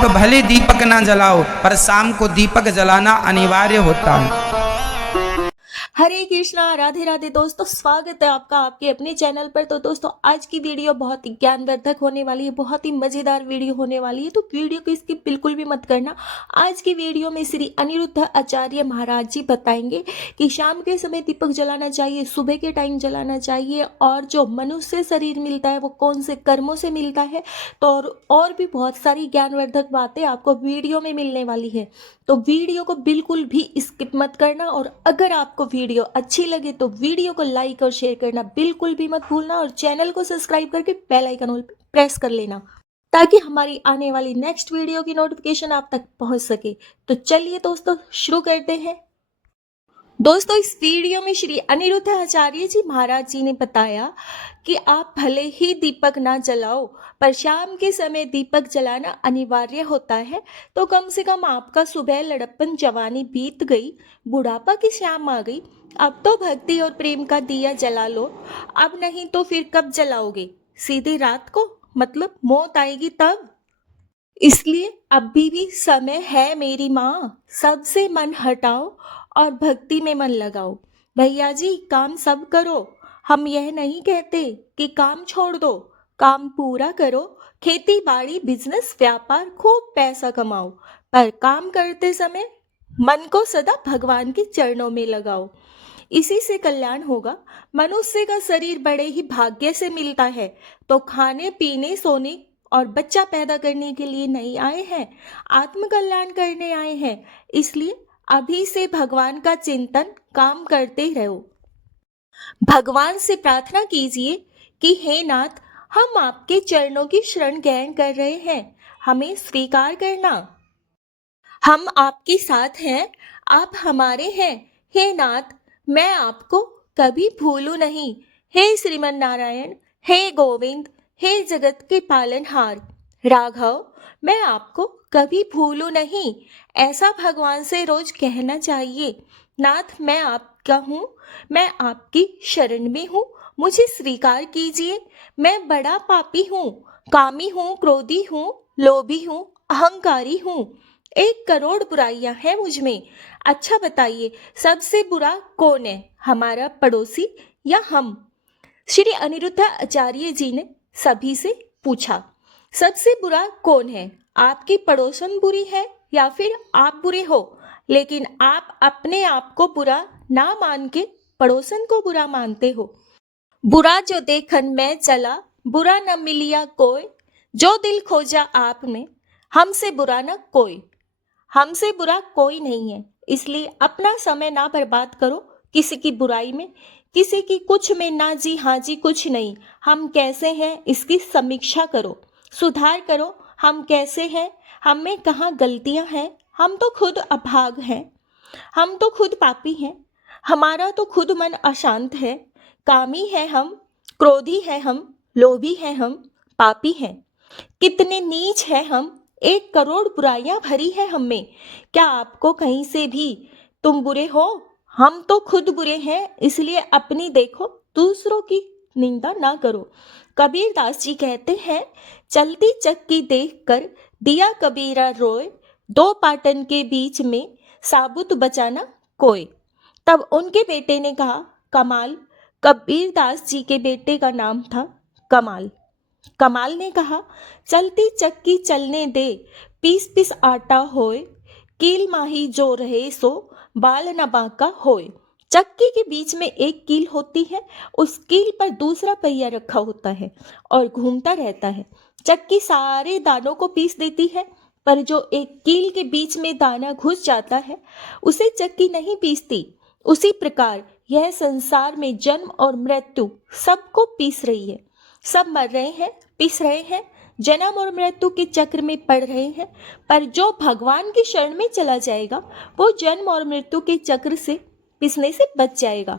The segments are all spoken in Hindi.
भले दीपक ना जलाओ पर शाम को दीपक जलाना अनिवार्य होता है। हरे कृष्णा, राधे राधे। दोस्तों, स्वागत है आपका आपके अपने चैनल पर। तो दोस्तों, आज की वीडियो बहुत ही ज्ञानवर्धक होने वाली है, बहुत ही मजेदार वीडियो होने वाली है, तो वीडियो को स्किप बिल्कुल भी मत करना। आज की वीडियो में श्री अनिरुद्ध आचार्य महाराज जी बताएंगे कि शाम के समय दीपक जलाना चाहिए, सुबह के टाइम जलाना चाहिए, और जो मनुष्य शरीर मिलता है वो कौन से कर्मों से मिलता है। तो और भी बहुत सारी ज्ञानवर्धक बातें आपको वीडियो में मिलने वाली है, तो वीडियो को बिल्कुल भी स्किप मत करना। और अगर आपको वीडियो अच्छी लगे तो वीडियो को लाइक और शेयर करना बिल्कुल भी मत भूलना, और चैनल को सब्सक्राइब करके बेल आइकन ऑल पे प्रेस कर लेना ताकि हमारी आने वाली नेक्स्ट वीडियो की नोटिफिकेशन आप तक पहुंच सके। तो चलिए दोस्तों, शुरू करते हैं। दोस्तों, इस वीडियो में श्री अनिरुद्ध आचार्य जी महाराज जी ने बताया कि आप भले ही दीपक ना जलाओ पर शाम के समय दीपक जलाना अनिवार्य होता है। तो कम से कम आपका सुबह लड़प्पन जवानी बीत गई, बुढ़ापा की शाम आ गई, अब तो भक्ति और प्रेम का दिया जला लो। अब नहीं तो फिर कब जलाओगे? सीधी रात को, मतलब मौत आएगी तब। इसलिए अभी भी समय है मेरी माँ, सबसे मन हटाओ और भक्ति में मन लगाओ। भैया जी, काम सब करो, हम यह नहीं कहते कि काम छोड़ दो, काम पूरा करो। खेती बाड़ी, बिजनेस, व्यापार, खूब पैसा कमाओ, पर काम करते समय मन को सदा भगवान के चरणों में लगाओ, इसी से कल्याण होगा। मनुष्य का शरीर बड़े ही भाग्य से मिलता है, तो खाने पीने, सोने और बच्चा पैदा करने के लिए नहीं आए हैं, आत्म कल्याण करने आए हैं। इसलिए अभी से भगवान का चिंतन, काम करते रहो। भगवान से प्रार्थना कीजिए कि हे नाथ, हम आपके चरणों की शरण ग्रहण कर रहे हैं, हमें स्वीकार करना। हम आपके साथ हैं, आप हमारे हैं। हे नाथ, मैं आपको कभी भूलूं नहीं। हे श्रीमन नारायण, हे गोविंद, हे जगत के पालनहार राघव, मैं आपको कभी भूलूं नहीं, ऐसा भगवान से रोज कहना चाहिए। नाथ, मैं आपका हूँ, मैं आपकी शरण में हूँ, मुझे स्वीकार कीजिए। मैं बड़ा पापी हूँ, कामी हूँ, क्रोधी हूँ, लोभी हूँ, अहंकारी हूँ। 1 करोड़ बुराइयां हैं मुझ में। अच्छा बताइए, सबसे बुरा कौन है, हमारा पड़ोसी या हम? श्री अनिरुद्ध आचार्य जी ने सभी से पूछा, सबसे बुरा कौन है? आपकी पड़ोसन बुरी है या फिर आप बुरे हो? लेकिन आप अपने आप को बुरा ना मान के पड़ोसन को बुरा मानते हो। बुरा जो देखन मैं चला, बुरा न मिलिया कोई, जो दिल खोजा आप में, हमसे बुरा न कोई। हमसे बुरा कोई नहीं है, इसलिए अपना समय ना बर्बाद करो किसी की बुराई में, किसी की कुछ में ना जी हाँ जी कुछ नहीं। हम कैसे हैं इसकी समीक्षा करो, सुधार करो। हम कैसे हैं, हम में कहाँ गलतियां हैं? हम तो खुद अभाग हैं, हम तो खुद पापी हैं, हमारा तो खुद मन अशांत है। कामी है हम, क्रोधी है हम, लोभी है हम, पापी हैं। कितने नीच है हम, 1 करोड़ बुराइयां भरी है हम में। क्या आपको कहीं से भी तुम बुरे हो? हम तो खुद बुरे हैं, इसलिए अपनी देखो, दूसरों की निंदा ना करो। कबीर दास जी कहते हैं, चलती चक्की देखकर दिया कबीरा रोए, 2 पाटन के बीच में साबुत बचाना कोई। तब उनके बेटे ने कहा, कमाल। कबीर दास जी के बेटे का नाम था कमाल। कमाल ने कहा, चलती चक्की चलने दे, पीस पीस आटा होए, कील माही जो रहे सो, बाल न बांका होए। चक्की के बीच में एक कील होती है, उस कील पर दूसरा पहिया रखा होता है और घूमता रहता है। चक्की सारे दानों को पीस देती है, पर जो एक कील के बीच में दाना घुस जाता है उसे चक्की नहीं पीसती। उसी प्रकार यह संसार में जन्म और मृत्यु सबको पीस रही है। सब मर रहे हैं, पिस रहे हैं, जन्म और मृत्यु के चक्र में पड़ रहे हैं, पर जो भगवान की शरण में चला जाएगा वो जन्म और मृत्यु के चक्र से पिसने से बच जाएगा।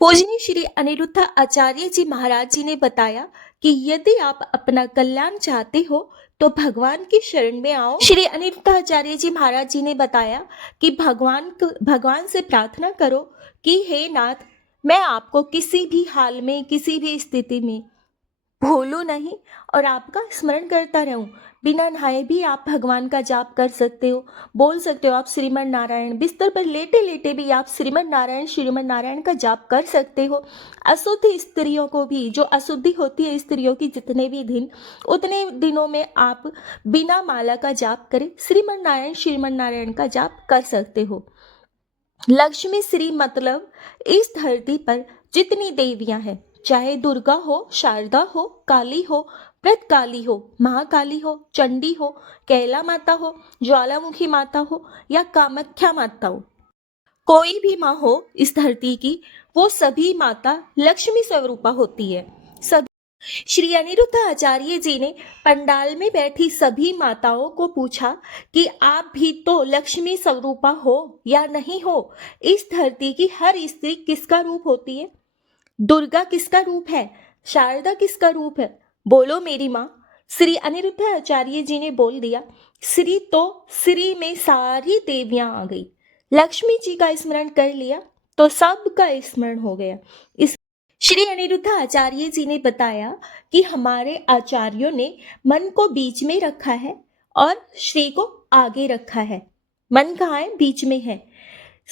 पूजनीय श्री अनिरुद्ध आचार्य जी महाराज जी ने बताया कि यदि आप अपना कल्याण चाहते हो तो भगवान की शरण में आओ। श्री अनिरुद्ध आचार्य जी महाराज जी ने बताया कि भगवान से प्रार्थना करो कि हे नाथ, मैं आपको किसी भी हाल में, किसी भी स्थिति में भूलूं नहीं और आपका स्मरण करता रहूं। बिना नहाए भी आप भगवान का जाप कर सकते हो, बोल सकते हो आप श्रीमन नारायण। बिस्तर पर लेटे लेटे भी आप श्रीमन नारायण का जाप कर सकते हो। अशुद्ध स्त्रियों को भी, जो अशुद्धि होती है स्त्रियों की, जितने भी दिन, उतने दिनों में आप बिना माला का जाप करें श्रीमन नारायण का जाप कर सकते हो। लक्ष्मी श्री मतलब इस धरती पर जितनी देवियां हैं, चाहे दुर्गा हो, शारदा हो, काली हो, व्रतकाली हो, महाकाली हो, चंडी हो, कैला माता हो, ज्वालामुखी माता हो या कामाख्या माता हो, कोई भी माँ हो इस धरती की, वो सभी माता लक्ष्मी स्वरूपा होती है। सभी श्री अनिरुद्ध आचार्य जी ने पंडाल में बैठी सभी माताओं को पूछा कि आप भी तो लक्ष्मी स्वरूपा हो या नहीं हो। इस धरती की हर स्त्री किसका रूप होती है? दुर्गा किसका रूप है? शारदा किसका रूप है? बोलो मेरी माँ। श्री अनिरुद्ध आचार्य जी ने बोल दिया, श्री तो श्री में सारी देवियां आ गई। लक्ष्मी जी का स्मरण कर लिया तो सबका स्मरण हो गया। इस श्री अनिरुद्ध आचार्य जी ने बताया कि हमारे आचार्यों ने मन को बीच में रखा है और श्री को आगे रखा है। मन कहाँ है? बीच में है।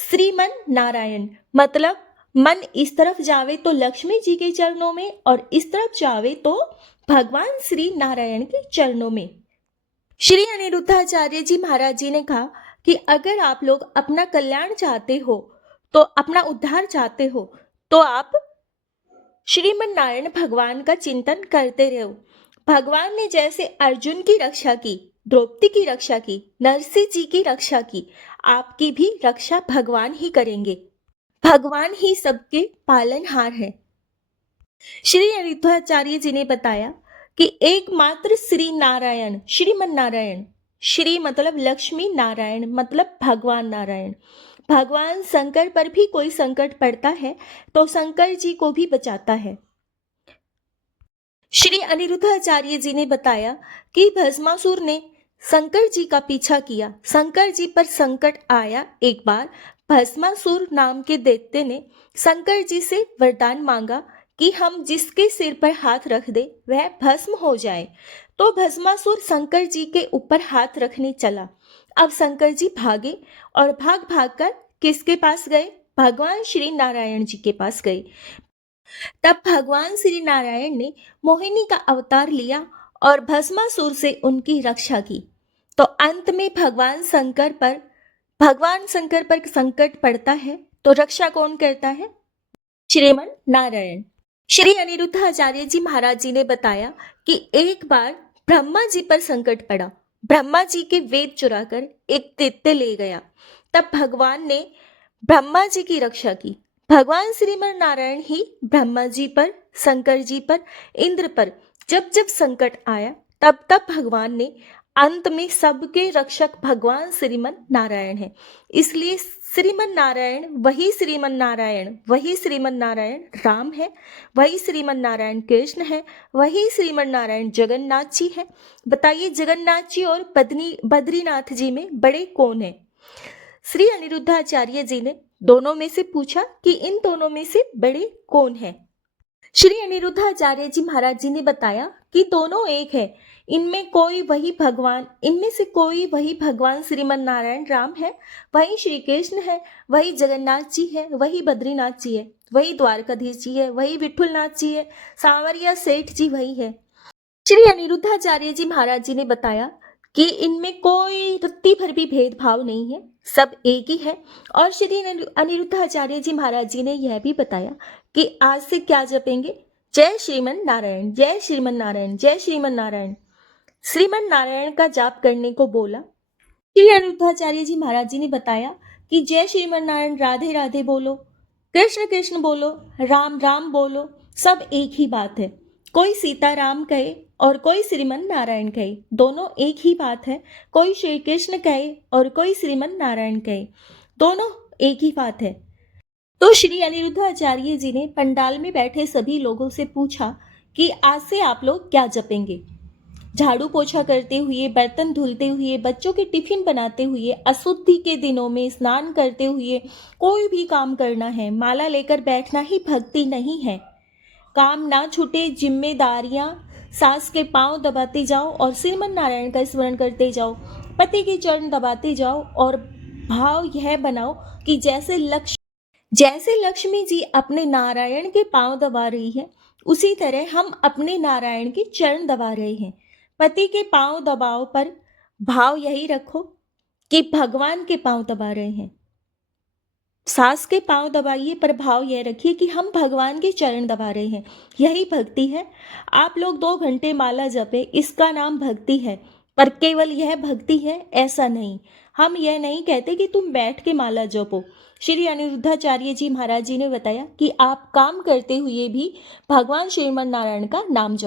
श्रीमन नारायण मतलब मन इस तरफ जावे तो लक्ष्मी जी के चरणों में और इस तरफ जावे तो भगवान श्री नारायण के चरणों में। श्री अनिरुद्धाचार्य जी महाराज जी ने कहा कि अगर आप लोग अपना कल्याण चाहते हो, तो अपना उद्धार चाहते हो, तो आप श्रीमन नारायण भगवान का चिंतन करते रहो। भगवान ने जैसे अर्जुन की रक्षा की, द्रौपदी की रक्षा की, नरसिंह जी की रक्षा की, आपकी भी रक्षा भगवान ही करेंगे। भगवान ही सबके पालनहार है। श्री अनिरुद्धाचार्य जी ने बताया कि एकमात्र श्री नारायण, श्रीमन नारायण, श्री मतलब लक्ष्मी, नारायण मतलब भगवान नारायण। भगवान शंकर पर भी कोई संकट पड़ता है तो शंकर जी को भी बचाता है। श्री अनिरुद्धाचार्य जी ने बताया कि भस्मासुर ने शंकर जी का पीछा किया। शंकर जी पर संकट आया। एक बार भस्मासुर नाम के दैत्य ने शंकर जी से वरदान मांगा कि हम जिसके सिर पर हाथ रख दे वह भस्म हो जाए। तो भस्मासुर शंकर जी के ऊपर हाथ रखने चला। अब शंकर जी भागे और भाग भाग कर किसके पास गए? भगवान श्री नारायण जी के पास गए। तब भगवान श्री नारायण ने मोहिनी का अवतार लिया और भस्मासुर से उनकी रक्षा की। तो अंत में भगवान शंकर पर संकट पड़ता है तो रक्षा कौन करता है? श्रीमन नारायण। श्री अनिरुद्धाचार्य जी महाराज जी ने बताया कि एक बार ब्रह्मा जी पर संकट पड़ा। ब्रह्मा जी के वेद चुराकर एक दैत्य ले गया। तब भगवान ने ब्रह्मा जी की रक्षा की। भगवान श्रीमन नारायण ही ब्रह्मा जी पर, शंकर जी पर, इंद्र पर जब जब संकट आया तब तब भगवान ने, अंत में सबके रक्षक भगवान श्रीमन नारायण है। इसलिए श्रीमन नारायण वही श्रीमन नारायण राम है, वही श्रीमन नारायण कृष्ण है, वही श्रीमन नारायण जगन्नाथ जी है। बताइए जगन्नाथ जी और बद्रीनाथ जी में बड़े कौन है? श्री अनिरुद्धाचार्य जी ने दोनों में से पूछा कि इन दोनों में से बड़े कौन है? श्री अनिरुद्धाचार्य जी महाराज जी ने बताया कि दोनों एक है। इनमें से कोई वही भगवान श्रीमन नारायण राम है, वही श्री कृष्ण है, वही जगन्नाथ जी है, वही बद्रीनाथ जी है, वही द्वारकाधीश जी है, वही विठुलनाथ जी है, सांवरिया सेठ जी वही है। श्री अनिरुद्धाचार्य जी महाराज जी ने बताया कि इनमें कोई रत्ती भर भी भेदभाव नहीं है, सब एक ही है। और श्री अनिरुद्धाचार्य जी महाराज जी ने यह भी बताया कि आज से क्या जपेंगे? जय श्रीमन नारायण, जय श्रीमन नारायण, जय श्रीमन नारायण। श्रीमन नारायण का जाप करने को बोला। श्री अनिरुद्धाचार्य जी महाराज जी ने बताया कि जय श्रीमन नारायण राधे राधे बोलो, कृष्ण कृष्ण बोलो, राम राम बोलो, सब एक ही बात है। कोई सीताराम कहे और कोई श्रीमन नारायण कहे, दोनों एक ही बात है। कोई श्री कृष्ण कहे और कोई श्रीमन नारायण कहे, दोनों एक ही बात है। तो श्री अनिरुद्धाचार्य जी ने पंडाल में बैठे सभी लोगों से पूछा कि आज से आप लोग क्या जपेंगे? झाड़ू पोछा करते हुए, बर्तन धुलते हुए, बच्चों के टिफिन बनाते हुए, अशुद्धि के दिनों में स्नान करते हुए कोई भी काम करना है। माला लेकर बैठना ही भक्ति नहीं है। काम ना छूटे, जिम्मेदारियां सास के पांव दबाते जाओ और श्रीमन नारायण का स्मरण करते जाओ। पति के चरण दबाते जाओ और भाव यह बनाओ कि जैसे लक्ष्मी जी अपने नारायण के पांव दबा रही है, उसी तरह हम अपने नारायण के चरण दबा रहे हैं। पति के पांव दबाव पर भाव यही रखो कि भगवान के पांव दबा रहे हैं। सास के पांव दबाइए पर भाव यह रखिए कि हम भगवान के चरण दबा रहे हैं। यही भक्ति है। आप लोग 2 घंटे माला जपे, इसका नाम भक्ति है। पर केवल यह भक्ति है ऐसा नहीं। हम यह नहीं कहते कि तुम बैठ के माला जपो। श्री अनिरुद्धाचार्य जी महाराज जी ने बताया कि आप काम करते हुए भी भगवान श्रीमन नारायण का नाम जपो।